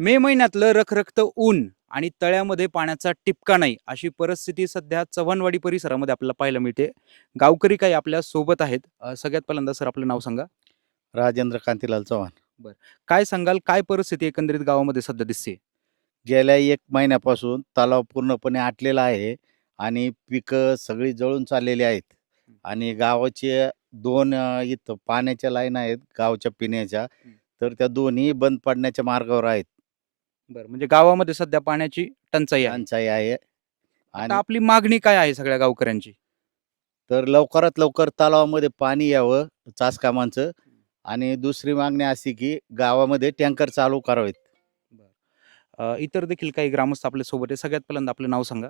मे महिन्यातलं रखरखतं ऊन आणि तळ्यामध्ये पाण्याचा टिपका नाही, अशी परिस्थिती सध्या चव्हाणवाडी परिसरामध्ये आपल्याला पाहायला मिळते. गावकरी काही आपल्या सोबत आहेत. सगळ्यात पहिल्यांदा सर आपलं नाव सांगा. राजेंद्र कांतीलाल चव्हाण. बरं. काय सांगाल, काय परिस्थिती एकंदरीत गावामध्ये सध्या दिसते? गेल्या 1 महिन्यापासून तलाव पूर्णपणे आटलेला आहे आणि पिकं सगळी जळून चाललेली आहेत आणि गावाचे 2 इथं पाण्याच्या लाईन आहेत गावच्या पिण्याच्या, हं. तर त्या दोन्ही बंद पडण्याच्या मार्गावर आहेत. बरं, म्हणजे गावामध्ये सध्या पाण्याची टंचाई आहे. टंचाई आहे आता आणि आपली मागणी काय आहे सगळ्या गावकऱ्यांची? तर लवकरात लवकर तलावामध्ये पाणी यावं चासकामांचं आणि दुसरी मागणी अशी की गावामध्ये टँकर चालू करावेत. बरं. इतर देखील काही ग्रामस्थ आपल्या सोबत आहे. सगळ्यात पहिल्यांदा आपलं नाव सांगा.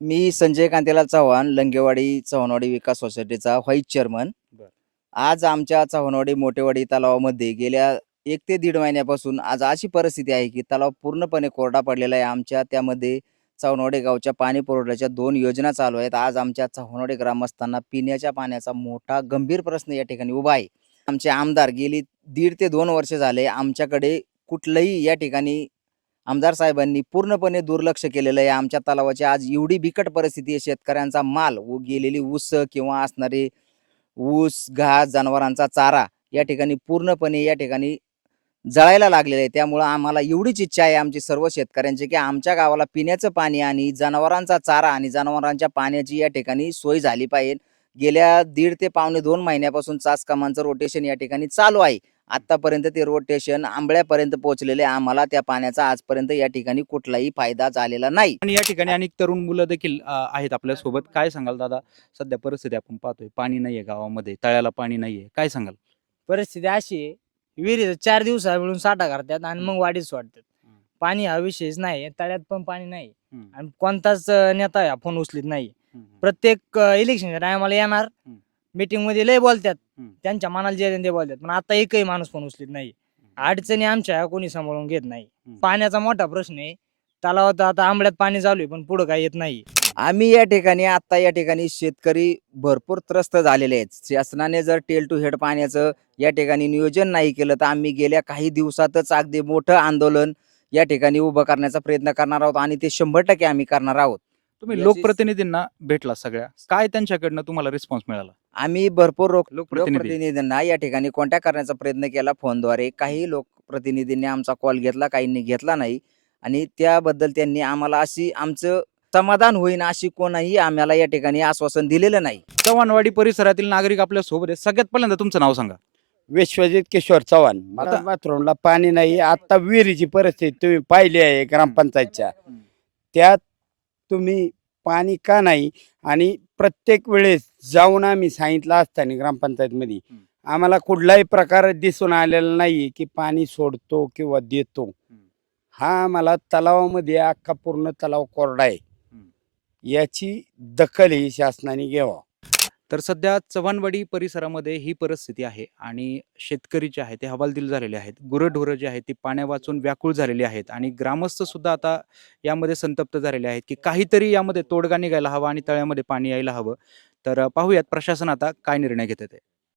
मी संजय कांतीलाल चव्हाण, लंगेवाडी चव्हाणवाडी विकास सोसायटीचा व्हाईस चेअरमन. बरं. आज आमच्या चव्हाणवाडी मोठेवाडी तलावामध्ये गेल्या 1 ते दीड महिन्यापासून आज अशी परिस्थिती आहे, की तलाव पूर्णपणे कोरडा पडलेला आहे. आमच्या त्यामध्ये चव्हाणवाडी गावच्या पाणी पुरवठ्याच्या 2 योजना चालू आहेत. आज आमच्या चव्हाणवाडी ग्रामस्थांना पिण्याच्या पाण्याचा मोठा गंभीर प्रश्न या ठिकाणी उभा आहे. आमचे आमदार गेली 1.5 ते 2 वर्ष झाले आमच्याकडे कुठलंही या ठिकाणी आमदार साहेबांनी पूर्णपणे दुर्लक्ष केलेलं आहे. आमच्या तलावाची आज एवढी बिकट परिस्थिती आहे. शेतकऱ्यांचा माल व गेलेली ऊस किंवा असणारे ऊस, घास, जनावरांचा चारा या ठिकाणी पूर्णपणे या ठिकाणी जळायला लागलेलं आहे. त्यामुळं आम्हाला एवढीच इच्छा आहे आमची सर्व शेतकऱ्यांची, की आमच्या गावाला पिण्याचं पाणी आणि जनावरांचा चारा आणि जनावरांच्या पाण्याची या ठिकाणी सोय झाली पाहिजे. गेल्या 1.5 ते पावणे 2 महिन्यापासून चास कामांचं रोटेशन या ठिकाणी चालू आहे. आत्तापर्यंत ते रोटेशन आंबळ्यापर्यंत पोहोचलेले आहे. आम्हाला त्या पाण्याचा आजपर्यंत या ठिकाणी कुठलाही फायदा झालेला नाही. आणि या ठिकाणी अनेक तरुण मुलं देखील आहेत आपल्या सोबत. काय सांगाल दादा? सध्या परिस्थिती आपण पाहतोय. पाणी नाहीये गावामध्ये, तळ्याला पाणी नाहीये. काय सांगाल? परिस्थिती अशी आहे, विहिरीत 4 दिवसा मिळून साठा करतात आणि मग वाडीत सोडतात. हं. पाणी हा विषयच नाही. तळ्यात पण पाणी नाही हं. आणि कोणताच नेता हा फोन उचलीत नाही. हं, हं. प्रत्येक इलेक्शनच्या टायमाला येणार, हं. मीटिंगमध्ये लय बोलतात. हं. त्यांच्या मनाला जे येतं ते बोलतात. पण आता एकही माणूस फोन उचलीत नाही. अडचणी आमच्या कोणी सांभाळून घेत नाही. हं. पाण्याचा मोठा प्रश्न आहे. तलावात आता आंबड्यात पाणी चालू आहे, पण पुढं काही येत नाही. आम्ही या ठिकाणी आत्ता या ठिकाणी शेतकरी भरपूर त्रस्त झालेले आहेत. शासनाने जर टेल टू हेड पाण्याचं या ठिकाणी नियोजन नाही केलं, तर आम्ही गेल्या काही दिवसातच अगदी मोठं आंदोलन या ठिकाणी उभं करण्याचा प्रयत्न करणार आहोत आणि ते 100% आम्ही करणार आहोत. तुम्ही याची लोकप्रतिनिधींना भेटला सगळ्या. काय त्यांच्याकडनं तुम्हाला रिस्पॉन्स मिळाला? आम्ही भरपूर लोकप्रतिनिधी. लोकप्रतिनिधींना या ठिकाणी कॉन्टॅक्ट करण्याचा प्रयत्न केला फोनद्वारे. काही लोकप्रतिनिधींनी आमचा कॉल घेतला, काहींनी घेतला नाही आणि त्याबद्दल त्यांनी आम्हाला अशी आमचं समाधान होईन अशी कोणीही आम्हाला या ठिकाणी आश्वासन दिलेलं नाही. चव्हाणवाडी परिसरातील नागरिक आपल्या सोबत आहेत. सगळ्यात पहिल्यांदा तुमचं नाव सांगा. विश्वजित किशोर चव्हाण. आता- मला बाथरूमला पाणी नाही. आता विहिरीची परिस्थिती तुम्ही पाहिली आहे ग्रामपंचायतच्या. हं. त्यात तुम्ही पाणी का नाही आणि प्रत्येक वेळेस जाऊन आम्ही सांगितलं असताना ग्रामपंचायतमध्ये हं. आम्हाला कुठलाही प्रकार दिसून आलेला नाही की पाणी सोडतो किंवा देतो. हा आम्हाला तलावामध्ये अख्खा पूर्ण तलाव कोरडा आहे. हं. याची दखल ही शासनाने घ्यावा. तर सध्या चव्हाणवाडी परिसरामध्ये ही परिस्थिती आहे आणि शेतकरी जे आहेत ते हवालदिल झालेले आहेत. गुरंढोरं जी आहेत ती पाण्या वाचून व्याकुळ झालेली आहेत आणि ग्रामस्थ सुद्धा आता यामध्ये संतप्त झालेले आहेत, की काहीतरी यामध्ये तोडगा निघायला हवा आणि तळ्यामध्ये पाणी यायला हवं. तर पाहूयात प्रशासन आता काय निर्णय घेतं ते.